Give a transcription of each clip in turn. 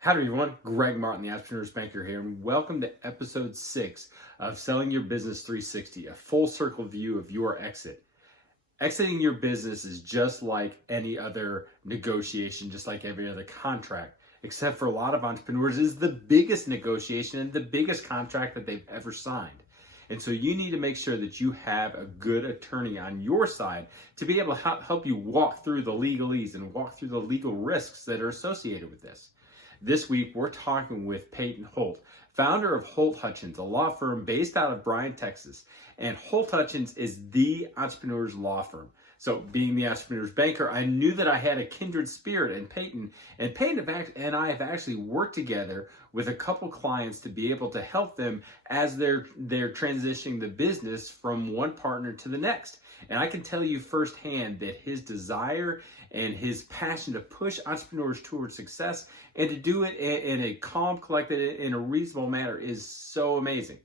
Howdy everyone, Greg Martin, the Entrepreneur's Banker here, and welcome to episode 6 of Selling Your Business 360, a full circle view of your exit. Exiting your business is just like any other negotiation, just like every other contract, except for a lot of entrepreneurs, is the biggest negotiation and the biggest contract that they've ever signed. And so you need to make sure that you have a good attorney on your side to be able to help you walk through the legalese and walk through the legal risks that are associated with this. This week, we're talking with Padon Holt, founder of Holt Hutchins, a law firm based out of Bryan, Texas. And Holt Hutchins is the entrepreneur's law firm. So being the entrepreneur's banker, I knew that I had a kindred spirit in Padon. And Padon and I have actually worked together with a couple clients to be able to help them as they're transitioning the business from one partner to the next. And I can tell you firsthand that his desire and his passion to push entrepreneurs towards success and to do it in a calm, collected, in a reasonable manner is so amazing.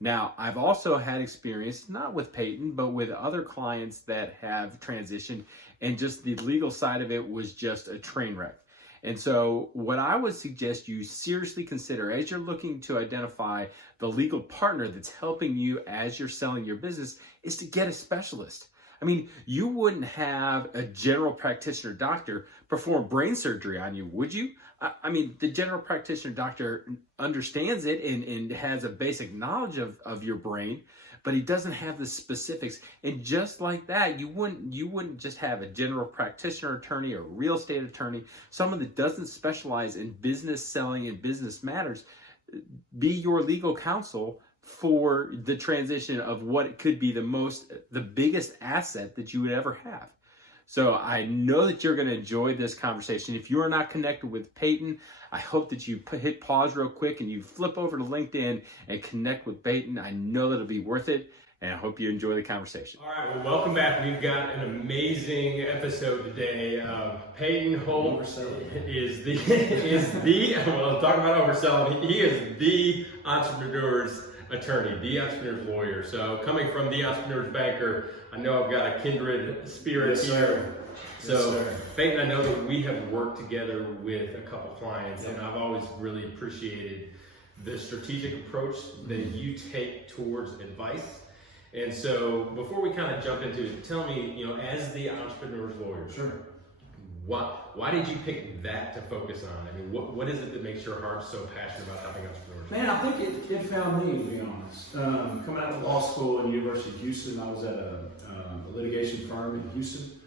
Now, I've also had experience, not with Padon, but with other clients that have transitioned, and just the legal side of it was just a train wreck. And so what I would suggest you seriously consider as you're looking to identify the legal partner that's helping you as you're selling your business is to get a specialist. I mean, you wouldn't have a general practitioner doctor perform brain surgery on you, would you? I mean, the general practitioner doctor understands it and has a basic knowledge of your brain, but he doesn't have the specifics. And just like that, you wouldn't just have a general practitioner attorney or real estate attorney, someone that doesn't specialize in business selling and business matters, be your legal counsel for the transition of what could be the biggest asset that you would ever have. So I know that you're going to enjoy this conversation. If you are not connected with Padon, I hope that you hit pause real quick and you flip over to LinkedIn and connect with Padon. I know that it'll be worth it, and I hope you enjoy the conversation. All right, well, welcome back. We've got an amazing episode today. Padon Holt is the well, talking about overselling, he is the entrepreneur's attorney, the entrepreneur's lawyer. So coming from the entrepreneur's banker, I know I've got a kindred spirit here. So Padon, I know that we have worked together with a couple clients, and I've always really appreciated the strategic approach that you take towards advice. And so before we kind of jump into it, tell me, as the entrepreneur's lawyer, why did you pick that to focus on? I mean, what is it that makes your heart so passionate about helping entrepreneurs? Man, I think it found me, to be honest. Coming out of law school in the University of Houston, I was at a litigation firm in Houston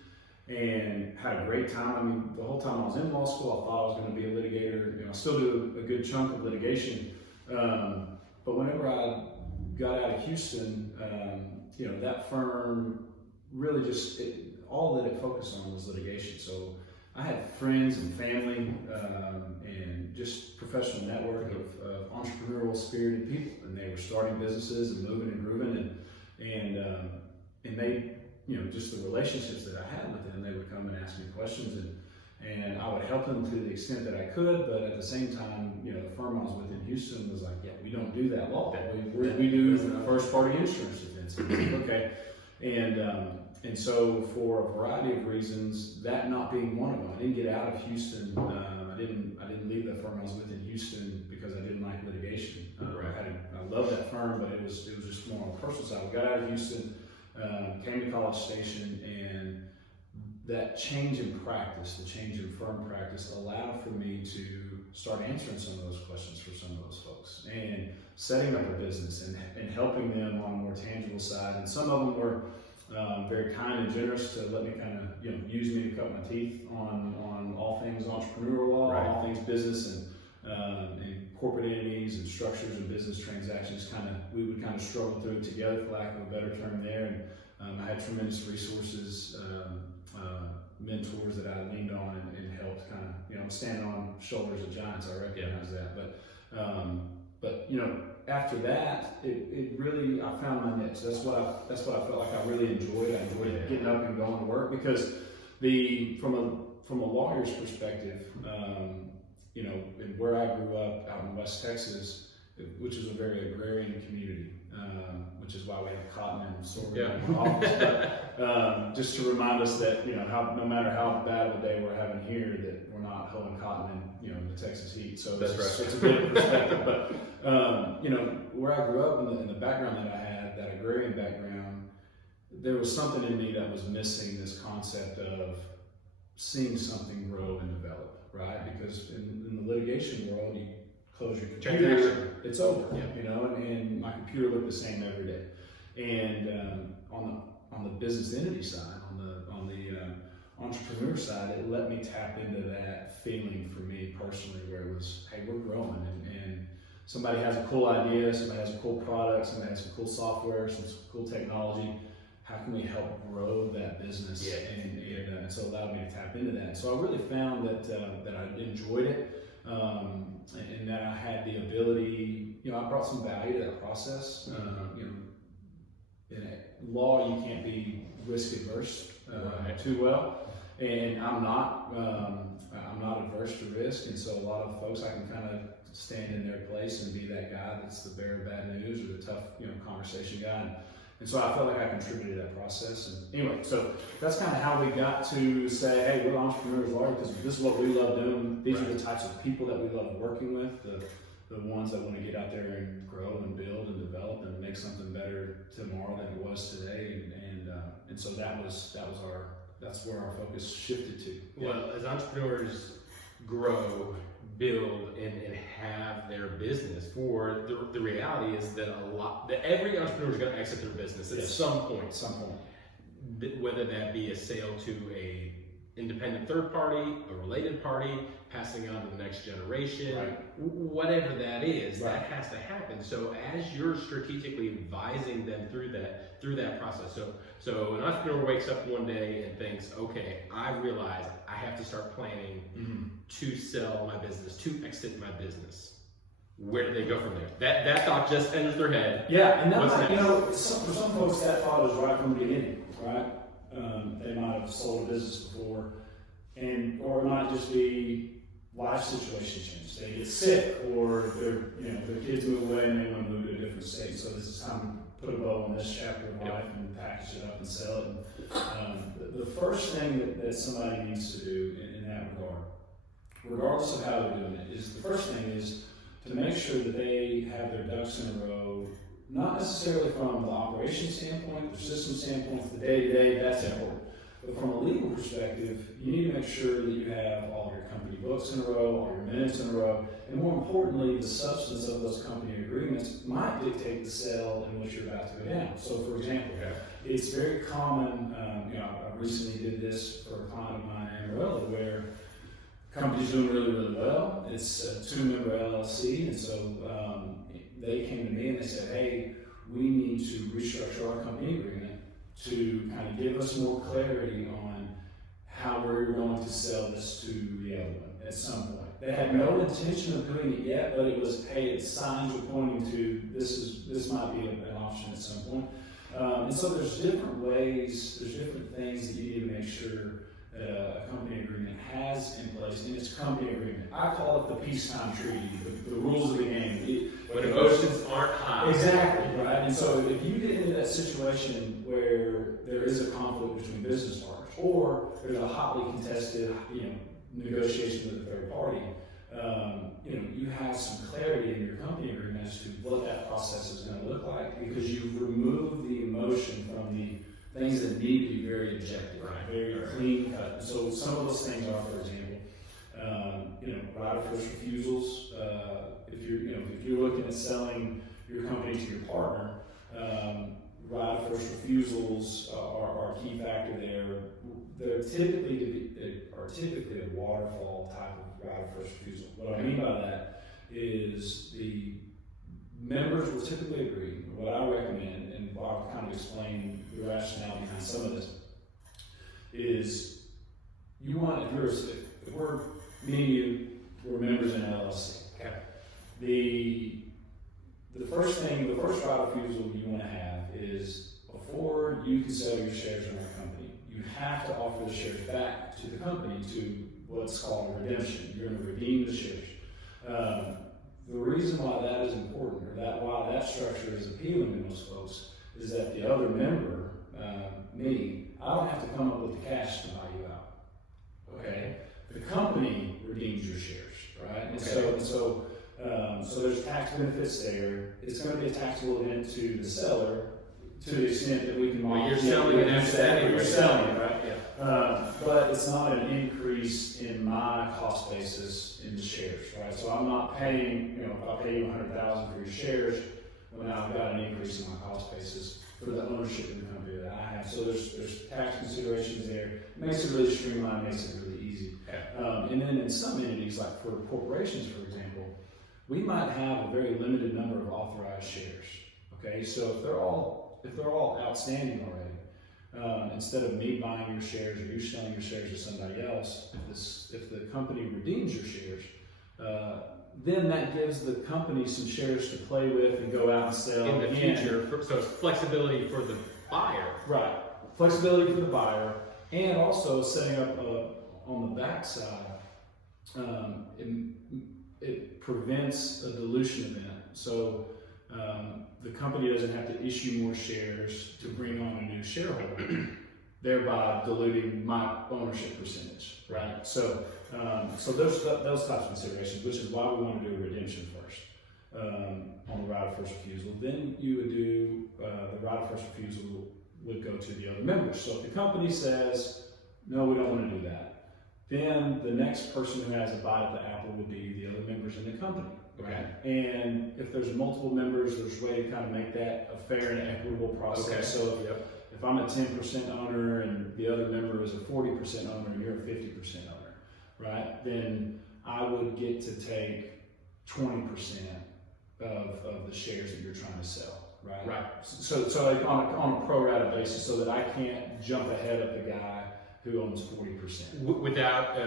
and had a great time. I mean, the whole time I was in law school, I thought I was going to be a litigator. I still do a good chunk of litigation. But whenever I got out of Houston, that firm really just, all that it focused on was litigation. So I had friends and family and just professional network of entrepreneurial spirited people, and they were starting businesses and moving and grooving, and they, just the relationships that I had with them, they would come and ask me questions, and I would help them to the extent that I could, but at the same time, the firm I was with in Houston was like, yeah, we don't do that law. We do first party insurance defense. Okay. And so for a variety of reasons, that not being one of them, I didn't get out of Houston. I didn't leave that firm I was with in Houston because I didn't like litigation. I loved that firm, but it was just more on the personal side. We got out of Houston, came to College Station, and that change in practice, the change in firm practice, allowed for me to start answering some of those questions for some of those folks and setting up a business and helping them on a more tangible side. And some of them were very kind and generous to let me kind of use me to cut my teeth on all things entrepreneurial law, all things business and corporate entities and structures and business transactions. We would kind of struggle through it together, for lack of a better term there. And I had tremendous resources, mentors that I leaned on and helped kind of, I'm standing on shoulders of giants. I recognize that, but after that, it really, I found my niche. That's what I felt like I really enjoyed. I enjoyed getting up and going to work because from a lawyer's perspective, and where I grew up out in West Texas, which is a very agrarian community, which is why we have cotton and sorghum in our office. But just to remind us that, no matter how bad of a day we're having here, that we're not hoeing cotton in, the Texas heat. So it's a bit of perspective. But, where I grew up in the background that I had, that agrarian background, there was something in me that was missing this concept of seeing something grow and develop, right? Because in the litigation world, you close your computer, it's over, and my computer looked the same every day. And on the business entity side, on the entrepreneur side, it let me tap into that feeling for me personally, where it was, hey, we're growing, and somebody has a cool idea, somebody has a cool product, somebody has some cool software, some cool technology. How can we help grow that business? And so it allowed me to tap into that. So I really found that I enjoyed it, and that I had the ability, I brought some value to that process. In law, you can't be risk adverse too well, and I'm not adverse to risk, and so a lot of folks, I can kind of stand in their place and be that guy that's the bearer of bad news or the tough, conversation guy. And so I felt like I contributed to that process. And anyway, so that's kind of how we got to say, hey, we're entrepreneurs, because this is what we love doing. These are the types of people that we love working with, the ones that want to get out there and grow and build and develop and make something better tomorrow than it was today. And so that's where our focus shifted to. Well, as entrepreneurs grow, build, and have their business, the reality is that every entrepreneur is going to exit their business at some point. Whether that be a sale to a independent third party, a related party, passing on to the next generation, whatever that is, that has to happen. So as you're strategically advising them through that process, so an entrepreneur wakes up one day and thinks, okay, I realize I have to start planning to sell my business, to exit my business. Where do they go from there? That thought just enters their head. Yeah, and for some folks that thought was right from the beginning, right? They might have sold a business before, or it might just be life situation change. They get sick, or their kids move away and they want to move to a different state. So this is time to put a bow on this chapter of life and package it up and sell it. And the first thing that somebody needs to do in that regard, regardless of how they're doing it, is the first thing is to make sure that they have their ducks in a row. Not necessarily from the operation standpoint, the system standpoint, the day-to-day, that's important. But from a legal perspective, you need to make sure that you have all your company books in a row, all your minutes in a row, and more importantly, the substance of those company agreements might dictate the sale in which you're about to go down. So for example, it's very common, I recently did this for a client of mine, Amarillo, where the company's doing really, really well. It's a 2-member LLC, and so they came to me and they said, hey, we need to restructure our company agreement to kind of give us more clarity on how we're going to sell this to the other one at some point. They had no intention of doing it yet, but it was, hey, it's signs are pointing to this might be an option at some point. And so there's different ways, there's different things that you need to make sure a company agreement has in place, and it's a company agreement. I call it the peacetime treaty, the rules of the game. When emotions aren't high. Exactly, right? And so if you get into that situation where there is a conflict between business partners, or there's a hotly contested, negotiation with a third party, you have some clarity in your company agreement as to what that process is going to look like, because you've removed the emotion from the things that need to be very objective, very clean cut. So some of those things are, for example, right of first refusals. If you're looking at selling your company to your partner, right of first refusals are a key factor there. They're typically a waterfall type of right of first refusal. What I mean by that is the members will typically agree. What I recommend, and I'll kind of explain the rationale behind some of this, is you want, if we're, me and you, we're members in an LLC. Okay. The first right of refusal you want to have is, before you can sell your shares in our company, you have to offer the shares back to the company to what's called a redemption. You're going to redeem the shares. The reason why that is important why that structure is appealing to most folks is that the other member, me, I don't have to come up with the cash to buy you out. Okay? The company redeems your shares, right? And so there's tax benefits there. It's going to be a taxable event to the seller to the extent that we can. Well, you're selling it after that. You're selling it, right? Yeah. But it's not an increase in my cost basis in the shares, right? So I'm not paying, if I pay you $100,000 for your shares, well, now I've got an increase in my cost basis for the ownership in the company that I have. So there's tax considerations there. It makes it really streamlined, makes it really easy. And then in some entities, like for corporations, for example, we might have a very limited number of authorized shares. Okay, so if they're all outstanding already, instead of me buying your shares or you selling your shares to somebody else, if the company redeems your shares, then that gives the company some shares to play with and go out and sell in the future. So it's flexibility for the buyer. Right, flexibility for the buyer, and also setting up on the backside. It prevents a dilution event. So the company doesn't have to issue more shares to bring on a new shareholder, thereby diluting my ownership percentage, right? So those types of considerations, which is why we want to do a redemption first on the right of first refusal. Then you would do the right of first refusal would go to the other members. So if the company says, no, we don't want to do that, then the next person who has a bite at the apple would be the other members in the company. Okay. And if there's multiple members, there's a way to kind of make that a fair and equitable process. Okay. So if I'm a 10% owner and the other member is a 40% owner and you're a 50% owner, right? Then I would get to take 20% of the shares that you're trying to sell, right? Right. So like on a pro rata basis, so that I can't jump ahead of the guy who owns 40%. Without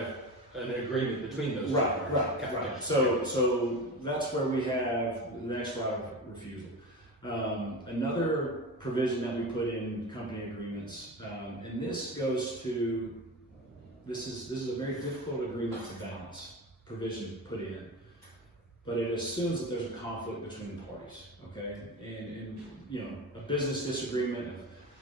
an agreement between those. Right. So that's where we have the next right of refusal. Another provision that we put in company agreements, and this goes to, this is a very difficult agreement to balance, provision put in, but it assumes that there's a conflict between the parties, okay? And a business disagreement,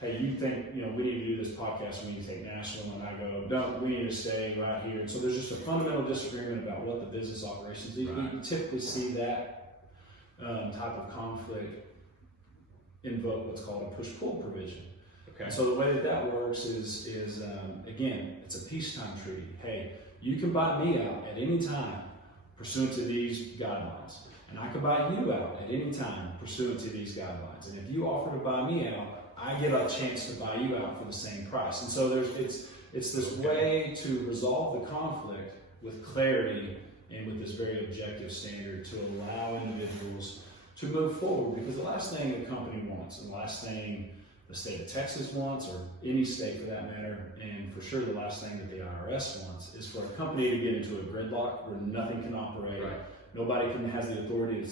hey, you think, we need to do this podcast, we need to take national, and I go, no, we need to stay right here. And so there's just a fundamental disagreement about what the business operations do. Right. You typically see that type of conflict invoke what's called a push-pull provision. Okay. And so the way that works is again, it's a peacetime treaty. Hey, you can buy me out at any time pursuant to these guidelines. And I can buy you out at any time pursuant to these guidelines. And if you offer to buy me out, I get a chance to buy you out for the same price. And so it's this way to resolve the conflict with clarity and with this very objective standard to allow individuals to move forward. Because the last thing a company wants, and the last thing the state of Texas wants, or any state for that matter, and for sure the last thing that the IRS wants, is for a company to get into a gridlock where nothing can operate. Right. Nobody has the authority to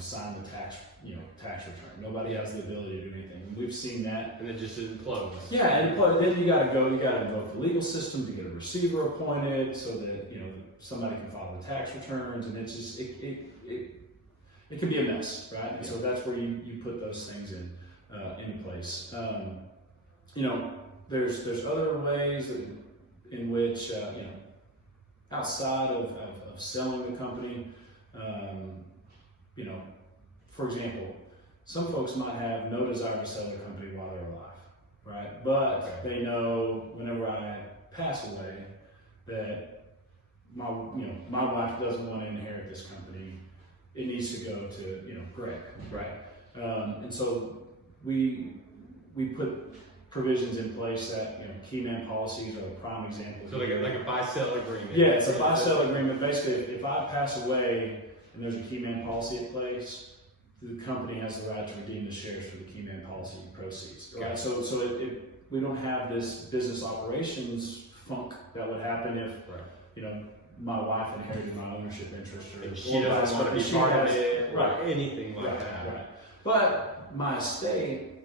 sign the tax return. Nobody has the ability to do anything. And we've seen that. And it just implodes. Yeah, and then you got to invoke the legal system to get a receiver appointed so that somebody can file the tax returns, and it's just it can be a mess, right? And so that's where you put those things in place. There's other ways in which outside of selling the company. For example, some folks might have no desire to sell their company while they're alive, right? But they know whenever I pass away that my wife doesn't want to inherit this company. It needs to go to Greg, right? And so we put provisions in place that key man policies are the prime example. So like a buy-sell agreement. Yeah, it's a buy-sell agreement. Basically, if I pass away and there's a key man policy in place, the company has the right to redeem the shares for the key man policy proceeds. Right? Okay. So we don't have this business operations funk that would happen if my wife inherited my ownership interest, or she doesn't want to be part of it, right? Anything like that. Right. But my estate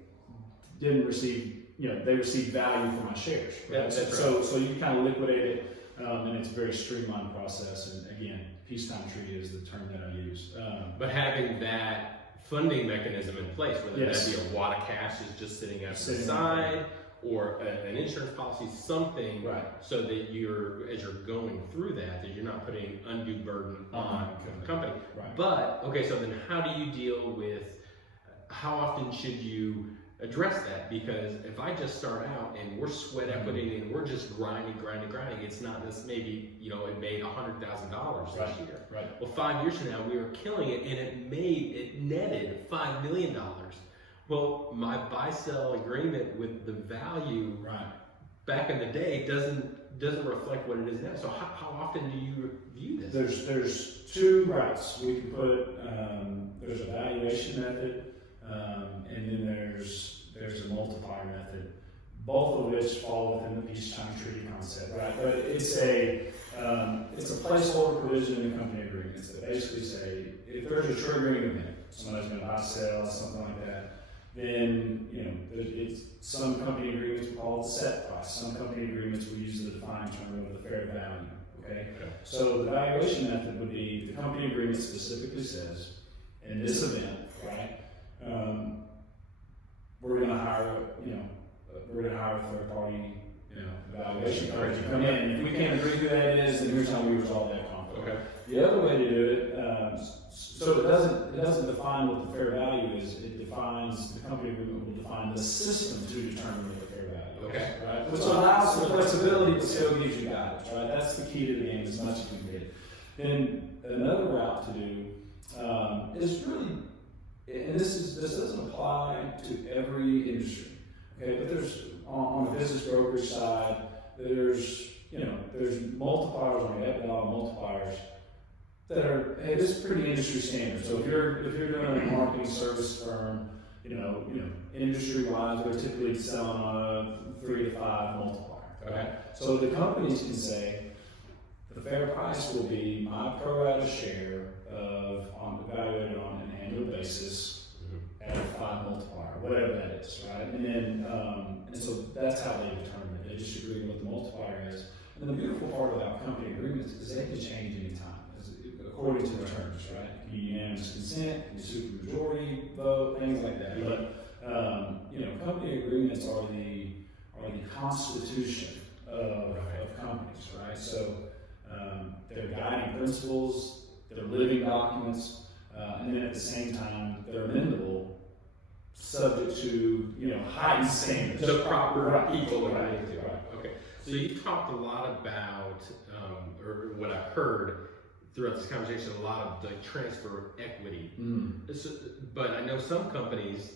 didn't receive. They received value for my shares. Right? Yeah, that's So you kind of liquidate it, and it's a very streamlined process. And again, peacetime treaty is the term that I use. But having that funding mechanism in place, whether Yes. that be a wad of cash is just sitting out to the Sitting side, or an insurance policy, something, Right. so that as you're going through that you're not putting undue burden on the company. Right. But, okay, so then how do you deal with, how often should you address that? Because if I just start out and we're sweat equity and we're just grinding, it's not this, maybe, it made $100,000 Right. this year. Right. Well, 5 years from now, we were killing it, and it netted $5 million. Well, my buy-sell agreement with the value Right. back in the day doesn't reflect what it is now. So how often do you review this? There's two routes. We can put, there's a valuation method, and then there's a multiplier method, both of which fall within the peacetime treaty concept, right? But it's a placeholder provision in the company agreements that basically say, if there's a triggering event, somebody's going to buy, sell, something like that, then, some company agreements will call it the set price. Some company agreements will use the defined term of the fair value, okay? So the valuation method would be, the company agreement specifically says, in this event, right, we're going to hire a third party, evaluation firm to come in. And if we can't agree who that is, then here's how we resolve that conflict. Okay. The other way to do it, so it doesn't define what the fair value is. It defines, the company agreement will define the system to determine what the fair value is. Okay. Right? Which allows for flexibility, but still gives you guidance, right? That's the key to the game, as much as you can get. Then another route to do is really, and this doesn't apply to every industry, okay? But there's on the business brokerage side, there's multipliers on the EBITDA multipliers that are, hey, this is pretty industry standard. So if you're doing a marketing service firm, industry wise, they're typically selling on a 3 to 5 multiplier. Okay. So the companies can say the fair price will be my pro rata share of evaluated on an annual basis at a 5 multiplier, whatever that is, right? And then and so that's how they determine it. They just agree what the multiplier is. And the beautiful part about company agreements is they can change anytime, according to the terms, right? It can be unanimous consent, it can be supermajority vote, things like that. But company agreements are the constitution of companies, right? So they're guiding principles, they're living documents, and then at the same time they're amendable, subject to heightened standards. The proper people right. Okay. So you talked a lot about, or what I've heard throughout this conversation, a lot of like transfer of equity. So, but I know some companies,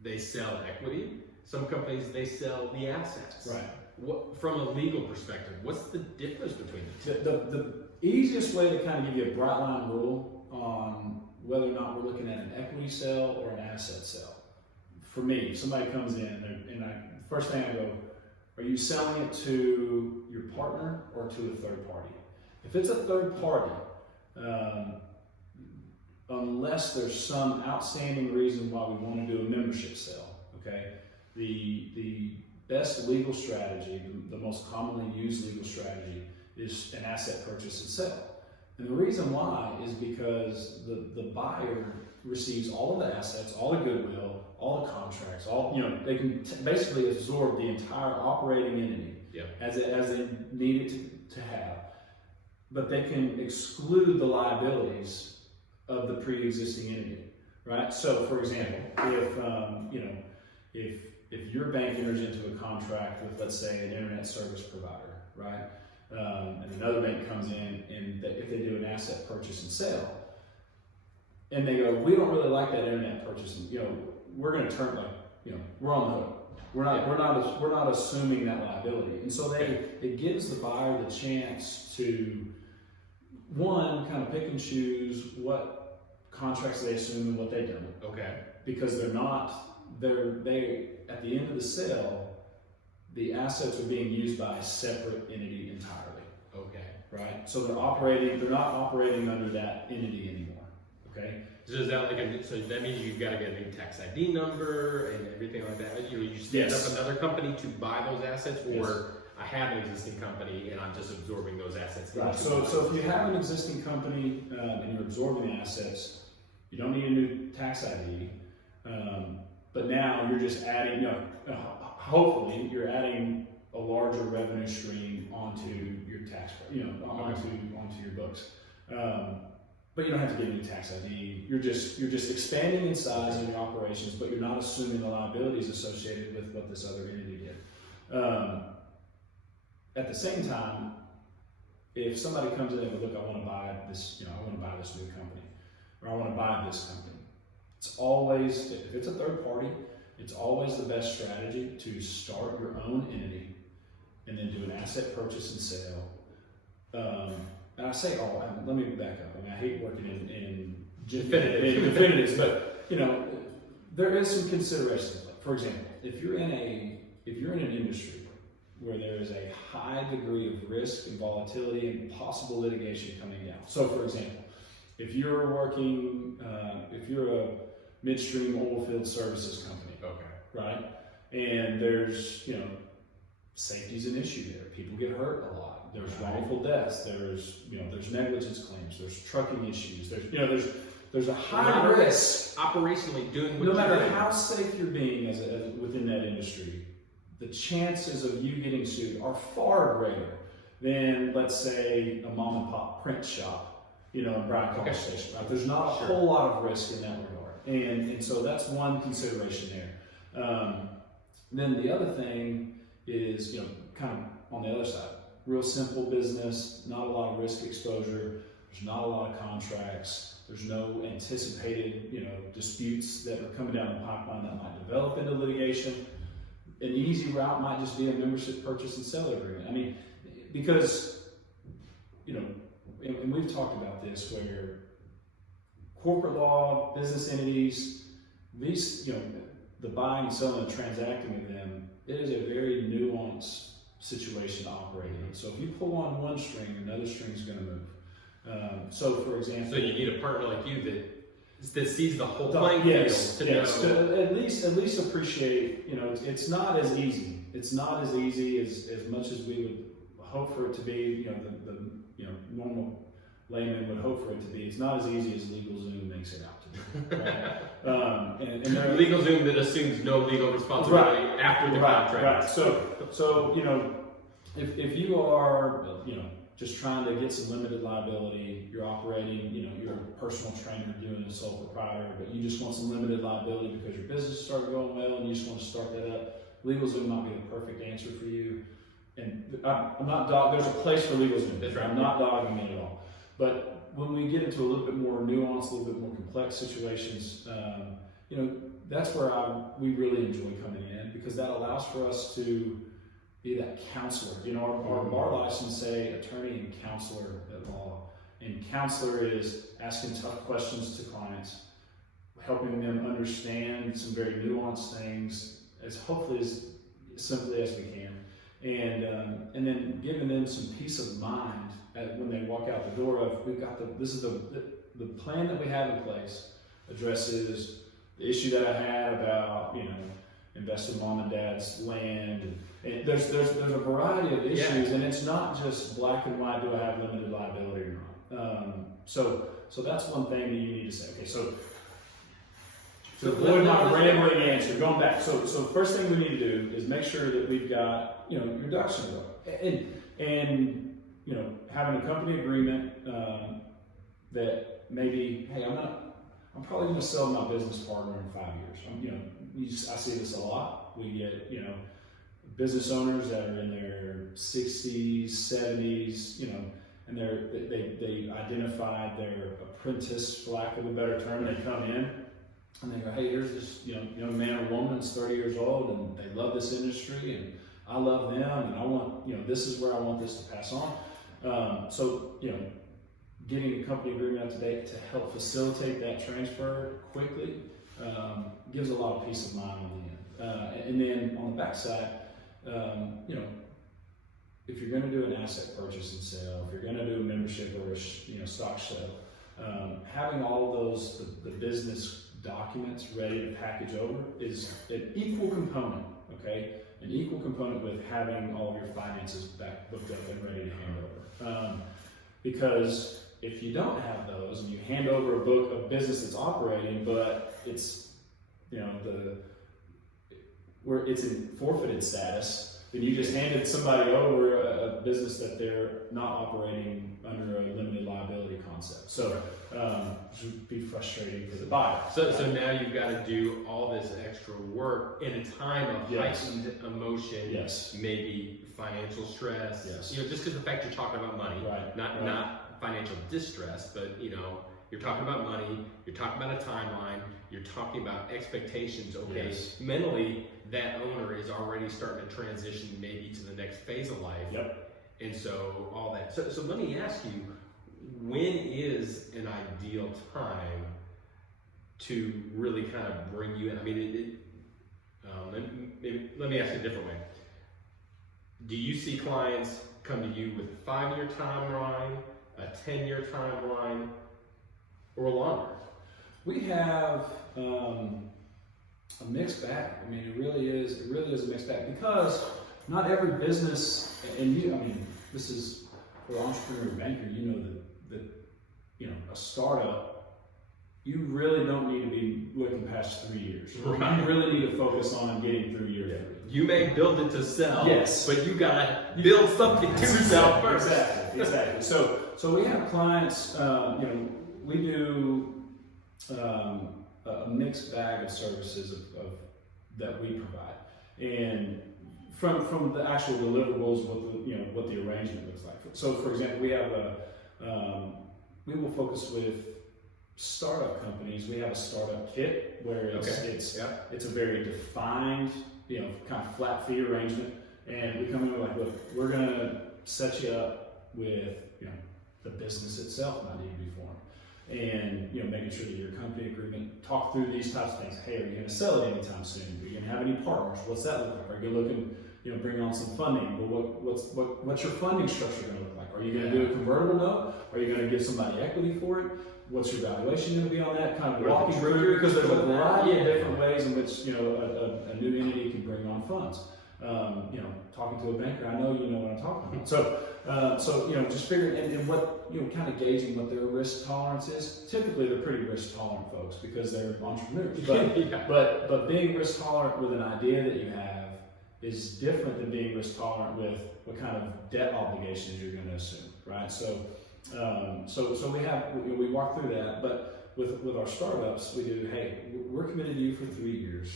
they sell equity. Some companies, they sell the assets. Right. What, from a legal perspective, what's the difference between the two? The easiest way to kind of give you a bright line rule on whether or not we're looking at an equity sale or an asset sale. For me, if somebody comes in and first thing I go, are you selling it to your partner or to a third party? If it's a third party, unless there's some outstanding reason why we want to do a membership sale, okay? The best legal strategy, the most commonly used legal strategy, is an asset purchase and sale. And the reason why is because the buyer receives all of the assets, all the goodwill, all the contracts, they can basically absorb the entire operating entity as they need it to have. But they can exclude the liabilities of the pre-existing entity, right? So, for example, if your bank enters into a contract with, let's say, an internet service provider, right, and another bank comes in, and if they do an asset purchase and sale, and they go, we don't really like that internet purchase, and we're going to turn we're on the hook. We're not assuming that liability, and so it gives the buyer the chance to, one, kind of pick and choose what contracts they assume and what they don't. Okay. Because they at the end of the sale, the assets are being used by a separate entity entirely. Okay. Right? So they're not operating under that entity anymore. Okay? So is that so that means you've got to get a new tax ID number and everything like that? You stand up another company to buy those assets, or I have an existing company and I'm just absorbing those assets. Right. So if you have an existing company and you're absorbing the assets, You don't need a new tax ID. But now you're just adding, hopefully you're adding a larger revenue stream onto your tax, onto your books. But you don't have to get a new tax ID. You're just expanding in size in your operations, but you're not assuming the liabilities associated with what this other entity did. At the same time, if somebody comes in and goes, look, I want to buy this, I want to buy this new company, or I want to buy this company. It's always, if it's a third party, it's always the best strategy to start your own entity and then do an asset purchase and sale. And I say let me back up. I hate working in definitives, but there is some consideration. For example, if you're in an industry where there is a high degree of risk and volatility and possible litigation coming down. So, for example, if you're a midstream oil field services company, right? And there's, safety's an issue there. People get hurt a lot. There's wrongful deaths. There's negligence claims. There's trucking issues. There's a high risk operationally doing what no matter how safe you're being as within that industry. The chances of you getting sued are far greater than, let's say, a mom and pop print shop, in Bryan College Station. Right? There's not a whole lot of risk in that regard, and so that's one consideration there. Then the other thing is, kind of on the other side, real simple business, not a lot of risk exposure. There's not a lot of contracts. There's no anticipated, disputes that are coming down the pipeline that might develop into litigation. An easy route might just be a membership purchase and sale agreement. Because, and we've talked about this, where corporate law, business entities, these, the buying, selling, and transacting of them, it is a very nuanced situation to operate in. So if you pull on one string, another string is going to move. So, for example, so you need a partner like you that sees the whole playing field to at least appreciate. It's not as easy. It's not as easy as much as we would hope for it to be. The normal layman would hope for it to be. It's not as easy as LegalZoom makes it out to be. Right? and LegalZoom that assumes no legal responsibility after the contract. Right. So if you are just trying to get some limited liability, you're operating, you're a personal trainer doing a sole proprietor, but you just want some limited liability because your business started going well and you just want to start that up, LegalZoom might be the perfect answer for you. And I'm not there's a place for LegalZoom. That's right. I'm not dogging it at all. But when we get into a little bit more nuanced, a little bit more complex situations, that's where we really enjoy coming in, because that allows for us to be that counselor. Our bar license say attorney and counselor at law. And counselor is asking tough questions to clients, helping them understand some very nuanced things as hopefully as simply as we can. And then giving them some peace of mind when they walk out the door of, this is the plan that we have in place addresses the issue that I had about, investing mom and dad's land. And there's a variety of issues, and it's not just black and white, do I have limited liability or not. So that's one thing that you need to say. Okay, so to avoid my rambling answer, going back. So first thing we need to do is make sure that we've got, your ducks in a row. And having a company agreement that maybe, hey, I'm probably going to sell my business partner in 5 years. I see this a lot. We get, business owners that are in their 60s, 70s, and they identified their apprentice, for lack of a better term. They come in and they go, hey, here's this young man or woman that's 30 years old, and they love this industry, and I love them, and I want, this is where I want this to pass on. So getting a company agreement up to date to help facilitate that transfer quickly gives a lot of peace of mind on the end. And then on the backside, if you're going to do an asset purchase and sale, if you're going to do a membership or a stock sale, having all of those the business documents ready to package over is an equal component. Okay, an equal component with having all of your finances booked up and ready to hand over, because if you don't have those and you hand over a book of business that's operating, but it's, you know, where it's in forfeited status, then you just handed somebody over a business that they're not operating under a limited liability concept. So it would be frustrating for the buyer. So now you've got to do all this extra work in a time of heightened emotion, maybe financial stress. You know, just because the fact you're talking about money, not financial distress, but you know, you're talking about money, you're talking about a timeline, you're talking about expectations. Okay, mentally, that owner is already starting to transition maybe to the next phase of life. And so all that. So let me ask you, when is an ideal time to really kind of bring you in? I mean, let me ask you a different way. Do you see clients come to you with a 5-year timeline, a 10-year timeline, or longer? We have a mixed bag. I mean, it really is a mixed bag, because not every business, and I mean, this is for an entrepreneur banker, you know that you know, a startup, you really don't need to be looking past 3 years. Right. You really need to focus on getting through year 3. You may build it to sell, but you gotta build something to sell first. Exactly. So we have clients, you know, we do a mixed bag of services of that we provide, and from the actual deliverables, what the arrangement looks like. So, for example, we have we will focus with startup companies. We have a startup kit where it's a very defined, you know, kind of flat fee arrangement, and we come in with like, look, we're gonna set you up with, you know, the business itself might need to be formed, and, you know, making sure that your company agreement, talk through these types of things. Hey, are you going to sell it anytime soon? Are you going to have any partners? What's that look like? Are you looking, you know, bring on some funding? Well, what's your funding structure going to look like? Are you going to do a convertible note? Are you going to give somebody equity for it? What's your valuation going to be on that? Kind of walking through, because there's a variety of different ways in which, you know, a new entity can bring on funds. You know, talking to a banker, I know you know what I'm talking about. So you know, just figuring and what, you know, kind of gauging what their risk tolerance is. Typically, they're pretty risk tolerant folks because they're entrepreneurs. But being risk tolerant with an idea that you have is different than being risk tolerant with what kind of debt obligations you're going to assume, right? So we walk through that, but with our startups, we do. Hey, we're committed to you for 3 years.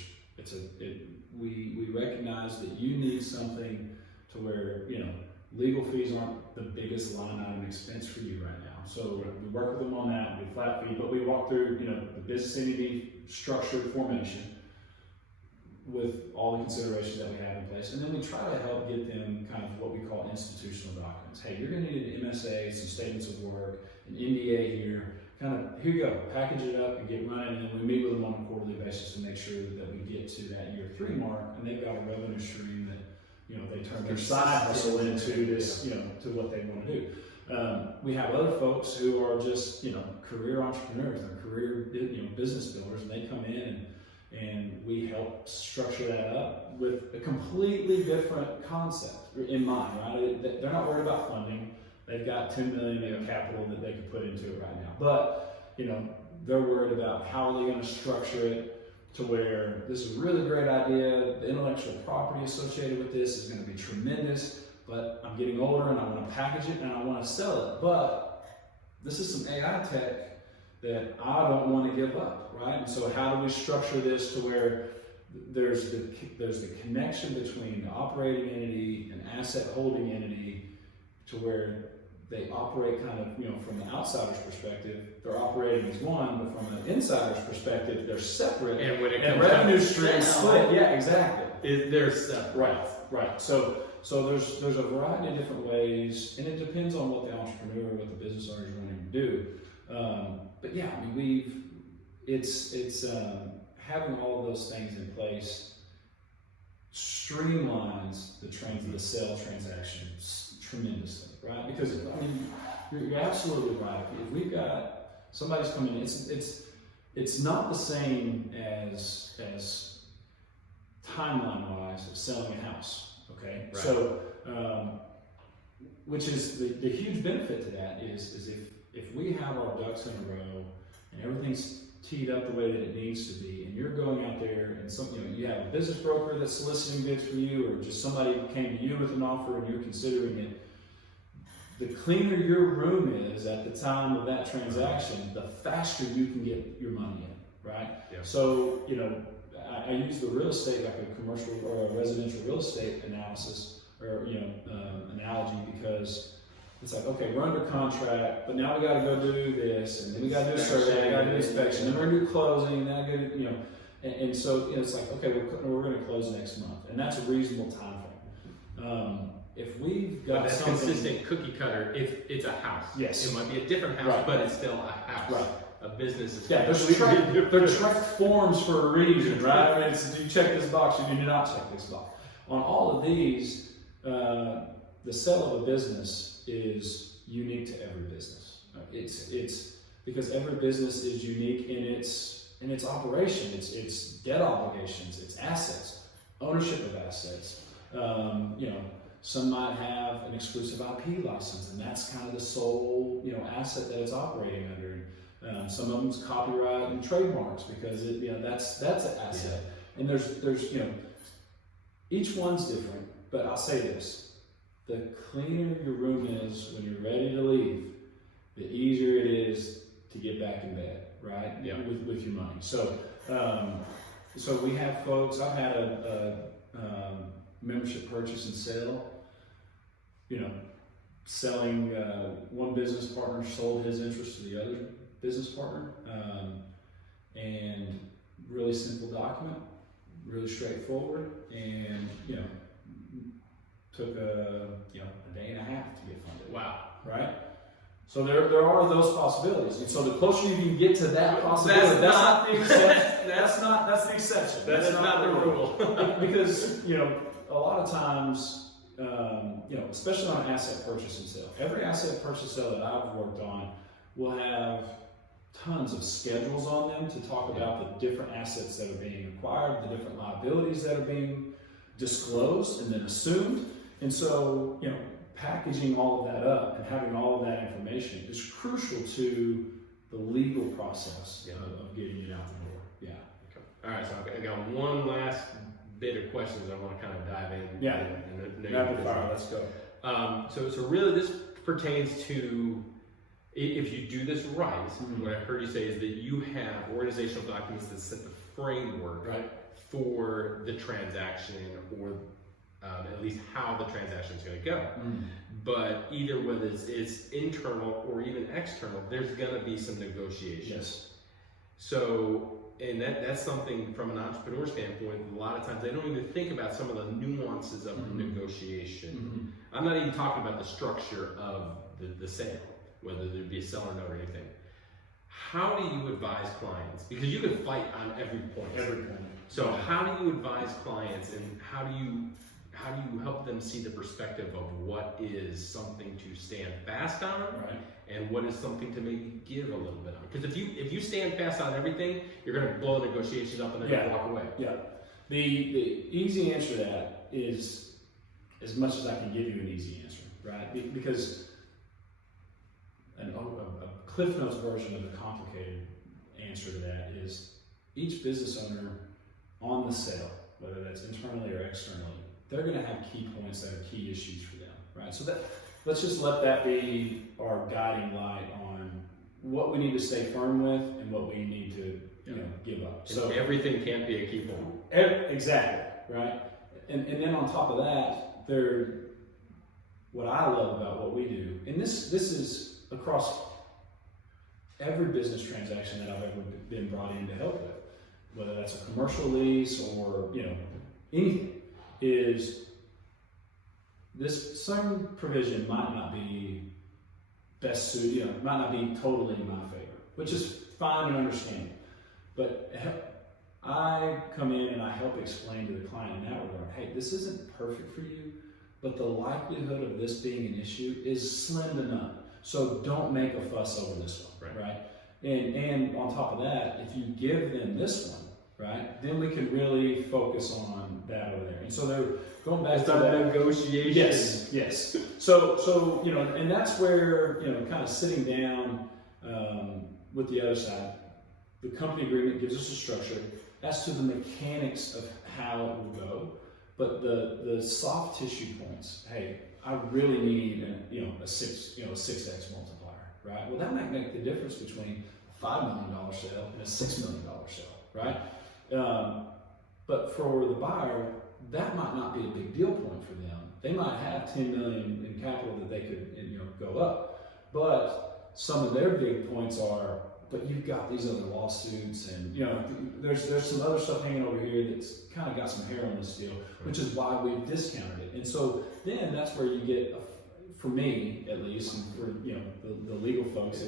We recognize that you need something to where, you know, legal fees aren't the biggest line item expense for you right now. So we work with them on that. We flat fee, but we walk through, you know, the business entity structure formation with all the considerations that we have in place, and then we try to help get them kind of what we call institutional documents. Hey, you're going to need an MSA, some statements of work, an NDA here. Kind of, here you go, package it up and get running, and then we meet with them on a quarterly basis to make sure that we get to that year 3 mark, and they've got a revenue stream that, you know, they turn their side hustle into this, you know, to what they want to do. We have other folks who are just, you know, career entrepreneurs, they're career, you know, business builders, and they come in and we help structure that up with a completely different concept in mind, right? They're not worried about funding. They've got $10 million in capital that they could put into it right now. But, you know, they're worried about how are they going to structure it to where this is a really great idea. The intellectual property associated with this is going to be tremendous, but I'm getting older and I want to package it and I want to sell it. But this is some AI tech that I don't want to give up, right? And so how do we structure this to where there's the connection between the operating entity and asset holding entity to where they operate kind of, you know, from the outsider's perspective, they're operating as one, but from an insider's perspective, they're separate. And when it and comes revenue to streams sell, split. Yeah, exactly. They're separate. Right. So there's a variety of different ways, and it depends on what the entrepreneur, what the business owner is wanting to do. But yeah, I mean, it's having all of those things in place streamlines the sale transaction tremendously, right? Because I mean, you're absolutely right. If we've got somebody's coming in, it's not the same as timeline wise of selling a house. Okay, right. So which is the huge benefit to that is if we have our ducks in a row and everything's teed up the way that it needs to be, and you're going out there and you have a business broker that's soliciting bids for you, or just somebody came to you with an offer and you're considering it, the cleaner your room is at the time of that transaction, the faster you can get your money in, right? Yeah. So, I use the real estate like a commercial or a residential real estate analysis or, analogy, because it's like, okay, we're under contract, but now we got to go do this, and then we got to do a survey, we got to do inspection, then we're going to do closing, and then I go to, and so it's like, okay, we're going to close next month, and that's a reasonable time frame. If we've got that's something consistent cookie cutter, it's a house. Yes. It might be a different house, Right. but it's still a house. Right. A business is there's track forms for a reason, right? I mean, do you check this box or do you not check this box? On all of these, the sale of a business is unique to every business. It's because every business is unique in its operation. It's debt obligations, it's assets, ownership of assets. Some might have an exclusive IP license, and that's kind of the sole asset that it's operating under. Some of them's copyright and trademarks because that's an asset. Yeah. And there's each one's different. But I'll say this: the cleaner your room is when you're ready to leave, the easier it is to get back in bed, right? Yeah. With your money. So so we have folks. I've had a membership purchase and sale. Selling, one business partner sold his interest to the other business partner, and really simple document, really straightforward, and took a day and a half to get funded. Wow. Right? So there are those possibilities, and so the closer you can get to that possibility, that's not the exception. That's the exception. That's not the rule. Because a lot of times. Especially on asset purchase and sale. Every asset purchase sale that I've worked on will have tons of schedules on them to talk about the different assets that are being acquired, the different liabilities that are being disclosed and then assumed. And so, packaging all of that up and having all of that information is crucial to the legal process of getting it out the door. Yeah. Okay. All right, so I got one last bit of questions I want to kind of dive in. Yeah. Rapid fire, let's go. So really this pertains to, if you do this right, what I heard you say is that you have organizational documents that set the framework for the transaction, or at least how the transaction is going to go. But either whether it's internal or even external, there's going to be some negotiation. Yes. So, and that's something from an entrepreneur standpoint, a lot of times they don't even think about some of the nuances of the negotiation. I'm not even talking about the structure of the sale, whether there be a seller note or anything. How do you advise clients? Because you can fight on every point. So how do you advise clients, and how do you help them see the perspective of what is something to stand fast on, and what is something to maybe give a little bit on? Because if you stand fast on everything, you're going to blow negotiations up and they're going to walk away. Yeah. The easy answer to that is, as much as I can give you an easy answer, right? Because a Cliff Notes version of the complicated answer to that is each business owner on the sale, whether that's internally or externally, they're going to have key points that are key issues for them, right? So let's just let that be our guiding light on what we need to stay firm with and what we need to give up. So everything can't be a key point. Exactly, right? And then on top of that, what I love about what we do, and this is across every business transaction that I've ever been brought in to help with, whether that's a commercial lease or anything, is this certain provision might not be best suited, might not be totally in my favor, which is fine and understandable. But I come in and I help explain to the client in that regard, hey, this isn't perfect for you, but the likelihood of this being an issue is slim to none. So don't make a fuss over this one, right? And on top of that, if you give them this one, right? Then we can really focus on that over there. And so they're going back It's to not that. a negotiation. Yes. So and that's where, kind of sitting down with the other side, the company agreement gives us a structure as to the mechanics of how it will go, but the soft tissue points. Hey, I really need a 6x multiplier, right? Well, that might make the difference between a $5 million sale and a $6 million sale, right? But for the buyer, that might not be a big deal point for them. They might have 10 million in capital that they could go up, but some of their big points are, but you've got these other lawsuits, and there's some other stuff hanging over here that's kind of got some hair on this deal, which is why we've discounted it. And so then that's where you get, for me at least, and for the legal folks,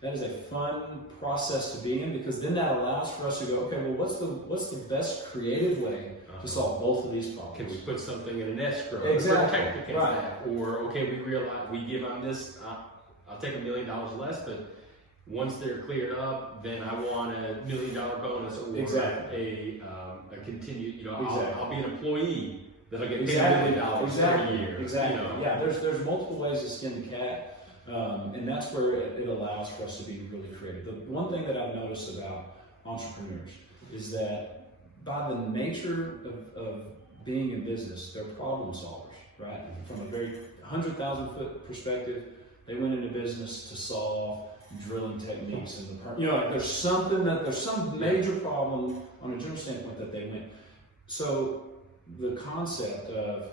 that is a fun process to be in, because then that allows for us to go, okay, well, what's the best creative way to solve both of these problems? Can we put something in an escrow? Exactly. To protect against Right. that? Or, okay, we realize we give on this, I'll take $1 million less, but once they're cleared up, then I want $1 million bonus, or Exactly. a continued, Exactly. I'll be an employee that'll get paid Exactly. $1 million Exactly. per year. Exactly. Yeah, there's multiple ways to skin the cat, and that's where it allows for us to be really creative. The one thing that I've noticed about entrepreneurs is that by the nature of being in business, they're problem solvers, right? From a very 100,000-foot perspective, they went into business to solve drilling techniques in the there's some major problem on a general standpoint that they went. So the concept of,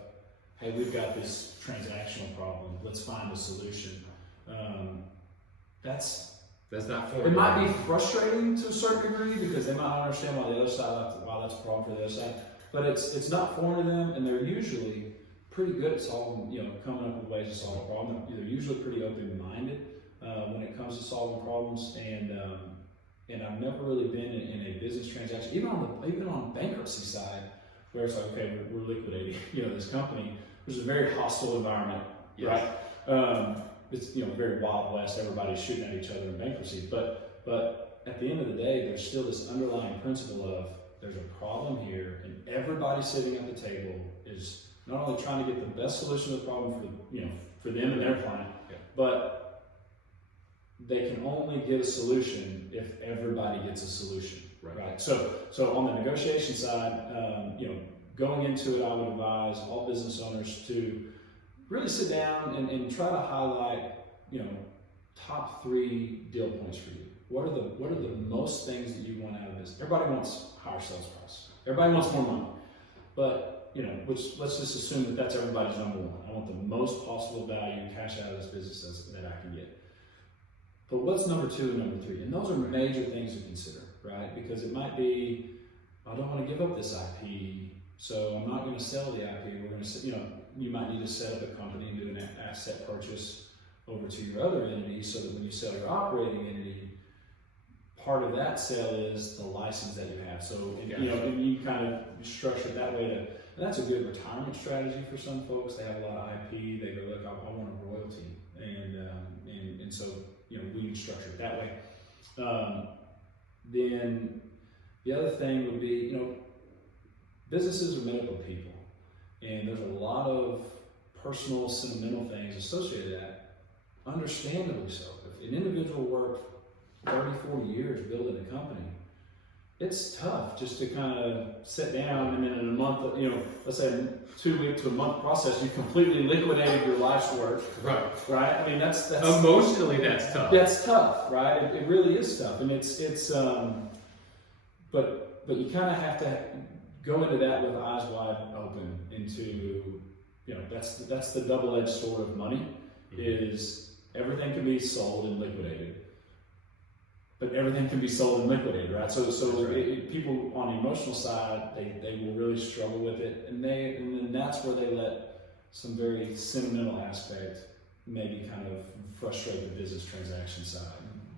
hey, we've got this transactional problem, let's find a solution. That's not for It might be frustrating to a certain degree, because they might not understand why that's a problem for the other side. But it's not foreign to them, and they're usually pretty good at solving, coming up with ways to solve a problem. They're usually pretty open-minded when it comes to solving problems, and I've never really been in a business transaction, even on the bankruptcy side, where it's like, okay, we're liquidating, this company, which is a very hostile environment, Yes. right? It's very Wild West. Everybody's shooting at each other in bankruptcy, but at the end of the day, there's still this underlying principle of there's a problem here, and everybody sitting at the table is not only trying to get the best solution to the problem for them and their client, but they can only get a solution if everybody gets a solution, right? So on the negotiation side, going into it, I would advise all business owners to really sit down and try to highlight, top 3 deal points for you. What are the most things that you want out of this? Everybody wants higher sales price. Everybody wants more money. But, let's just assume that that's everybody's number one. I want the most possible value and cash out of this business that I can get. But what's number 2 and number 3? And those are major things to consider, right? Because it might be, I don't want to give up this IP, so I'm not going to sell the IP. We're going to, you might need to set up a company and do an asset purchase over to your other entity, so that when you sell your operating entity, part of that sale is the license that you have. So, and you kind of structure it that way and that's a good retirement strategy for some folks. They have a lot of IP. They go, look, I want a royalty, and so we can structure it that way. Then the other thing would be, businesses are made up of people, and there's a lot of personal, sentimental things associated with that. Understandably so. If an individual worked 30, 40 years building a company, it's tough just to kind of sit down and then in a month, let's say a 2-week to a month process, you completely liquidated your life's work. Right? I mean, that's emotionally, that's tough. That's tough, right? It really is tough, and it's but you kind of have to go into that with eyes wide open. Into that's the double-edged sword of money. Is everything can be sold and liquidated, but everything can be sold and liquidated, right? So people on the emotional side, they will really struggle with it, and then that's where they let some very sentimental aspect maybe kind of frustrate the business transaction side.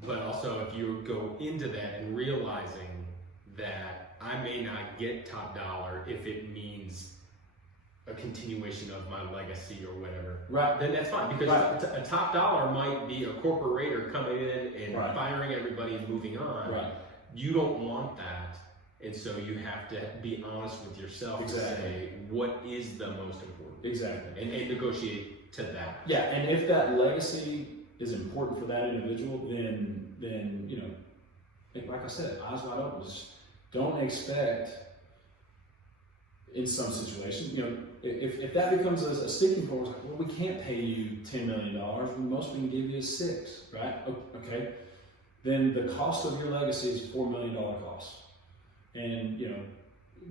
But also, if you go into that and realizing that I may not get top dollar if it means a continuation of my legacy or whatever, right? Then that's fine, because a top dollar might be a corporator coming in and firing everybody and moving on. Right. You don't want that, And so you have to be honest with yourself Exactly. to say what is the most important. Exactly. And negotiate to that. Yeah, and if that legacy is important for that individual, then you know, like I said, eyes wide open. Just don't expect in some situations, you know, if that becomes a sticking point, like, well, we can't pay you $10 million. The most we can give you is $6 million, right? Okay. Then the cost of your legacy is $4 million cost. And, you know,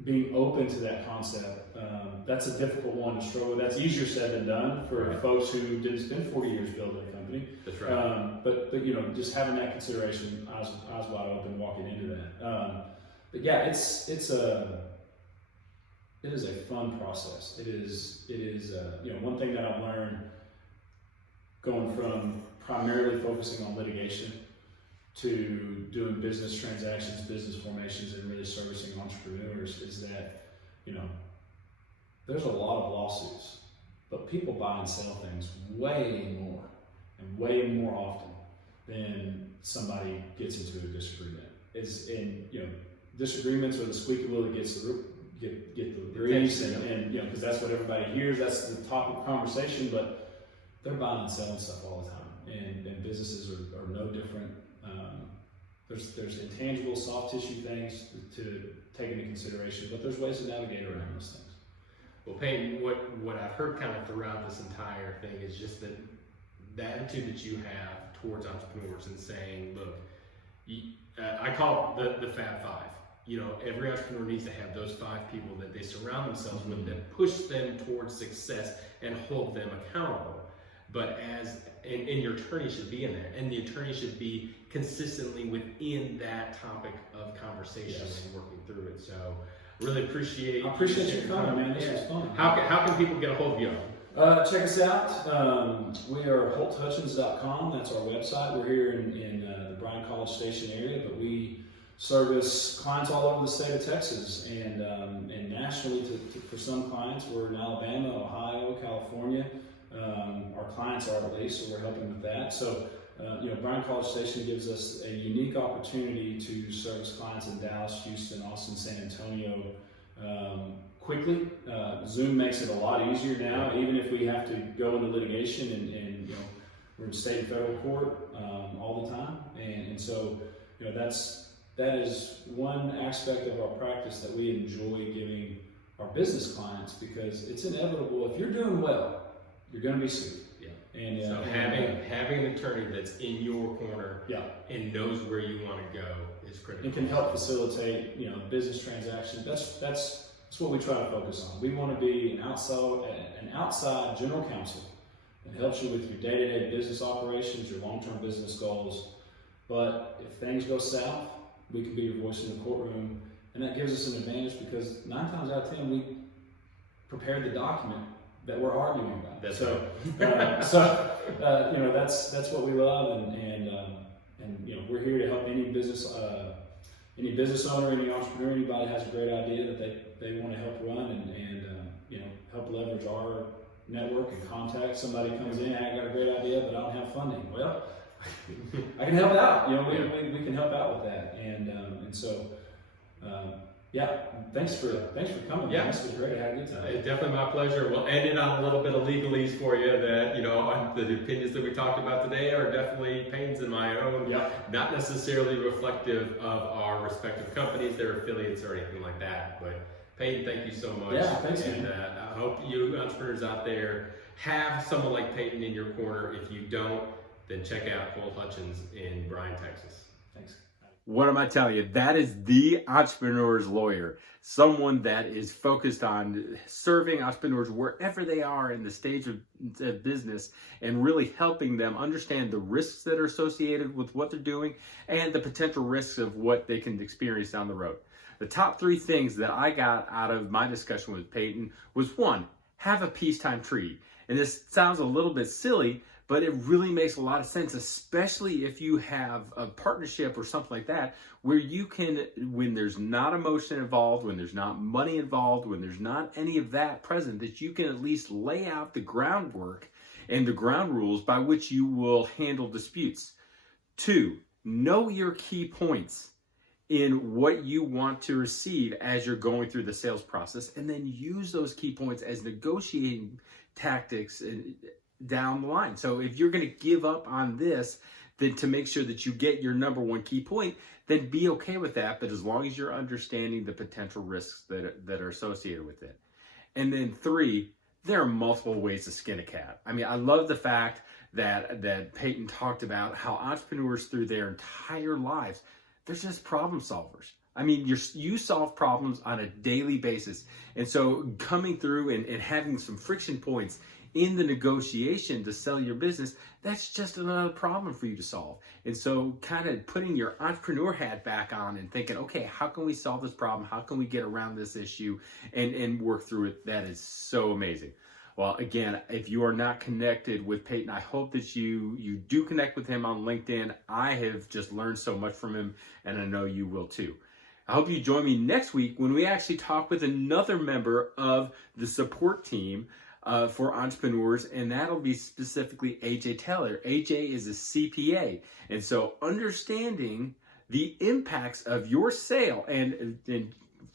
being open to that concept, that's a difficult one to struggle with. That's easier said than done for folks who didn't spend 40 years building a company. That's right. But you know, just having that consideration, eyes wide open, walking into that. But yeah, it is a fun process. It is you know, one thing that I've learned going from primarily focusing on litigation to doing business transactions, business formations, and really servicing entrepreneurs is that, you know, there's a lot of lawsuits, but people buy and sell things way more and way more often than somebody gets into a disagreement. You know, disagreements are the squeaky wheel that gets the grease, and you know, because that's what everybody hears. That's the topic of conversation. But they're buying and selling stuff all the time, and businesses are no different. There's intangible, soft tissue things to take into consideration, but there's ways to navigate around those things. Well, Peyton, what I've heard kind of throughout this entire thing is just that the attitude that you have towards entrepreneurs and saying, look, I call it the Fab Five. You know, every entrepreneur needs to have those 5 people that they surround themselves with that push them towards success and hold them accountable. But and your attorney should be in there, and the attorney should be consistently within that topic of conversation and working through it. So, really appreciate. I appreciate your comment, man. This was fun. How can people get a hold of you? Check us out. We are holthutchins.com. That's our website. We're here in the Bryan College Station area, but we service clients all over the state of Texas and nationally for some clients. We're in Alabama, Ohio, California. Our clients are at least, so we're helping with that. So, you know, Bryan College Station gives us a unique opportunity to service clients in Dallas, Houston, Austin, San Antonio quickly. Zoom makes it a lot easier now, even if we have to go into litigation and you know, we're in state and federal court all the time. And so, you know, that is one aspect of our practice that we enjoy giving our business clients, because it's inevitable. If you're doing well, you're going to be sued. Yeah. And so having an attorney that's in your corner, and knows where you want to go is critical. It can help facilitate, you know, business transactions. That's what we try to focus on. We want to be an outside general counsel that helps you with your day-to-day business operations, your long-term business goals. But if things go south, we can be your voice in the courtroom, and that gives us an advantage because 9 times out of 10 we prepared the document that we're arguing about. That's so, right. You know, that's what we love, and you know, we're here to help any business owner, any entrepreneur, anybody has a great idea that they want to help run and you know, help leverage our network and contact. Somebody comes in, I got a great idea, but I don't have funding. Well, I can help out. You know, we can help out with that, and so. Yeah, thanks for coming. Yeah, this was great. I had a good time. It's definitely my pleasure. We'll end it on a little bit of legalese for you. That, you know, the opinions that we talked about today are definitely Payne's and my own. Yeah. Not necessarily reflective of our respective companies, their affiliates, or anything like that. But Payne, thank you so much. Yeah, thanks, and man. I hope you entrepreneurs out there have someone like Payton in your corner. If you don't, then check out Holt Hutchins in Bryan, Texas. Thanks. What am I telling you? That is the entrepreneur's lawyer. Someone that is focused on serving entrepreneurs wherever they are in the stage of business and really helping them understand the risks that are associated with what they're doing and the potential risks of what they can experience down the road. The top 3 things that I got out of my discussion with Payton was 1, have a peacetime treaty. And this sounds a little bit silly, but it really makes a lot of sense, especially if you have a partnership or something like that, where you can, when there's not emotion involved, when there's not money involved, when there's not any of that present, that you can at least lay out the groundwork and the ground rules by which you will handle disputes. 2, know your key points. in what you want to receive as you're going through the sales process, and then use those key points as negotiating tactics down the line. So if you're going to give up on this, then to make sure that you get your number one key point, then be okay with that. But as long as you're understanding the potential risks that are associated with it. And then 3, there are multiple ways to skin a cat. I mean, I love the fact that Peyton talked about how entrepreneurs through their entire lives, they're just problem solvers. I mean, you solve problems on a daily basis. And so coming through and having some friction points in the negotiation to sell your business, that's just another problem for you to solve. And so kind of putting your entrepreneur hat back on and thinking, okay, how can we solve this problem? How can we get around this issue and work through it? That is so amazing. Well, again, if you are not connected with Peyton, I hope that you do connect with him on LinkedIn. I have just learned so much from him, and I know you will too. I hope you join me next week when we actually talk with another member of the support team for entrepreneurs, and that'll be specifically AJ Taylor. AJ is a CPA, and so understanding the impacts of your sale and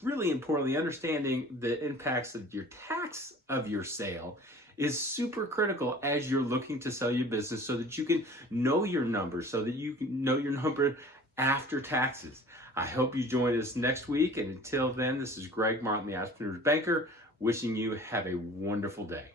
really importantly, understanding the impacts of your tax of your sale is super critical as you're looking to sell your business, so that you can know your numbers, so that you can know your number after taxes. I hope you join us next week, and until then, this is Greg Martin, the Entrepreneur's Banker, wishing you have a wonderful day.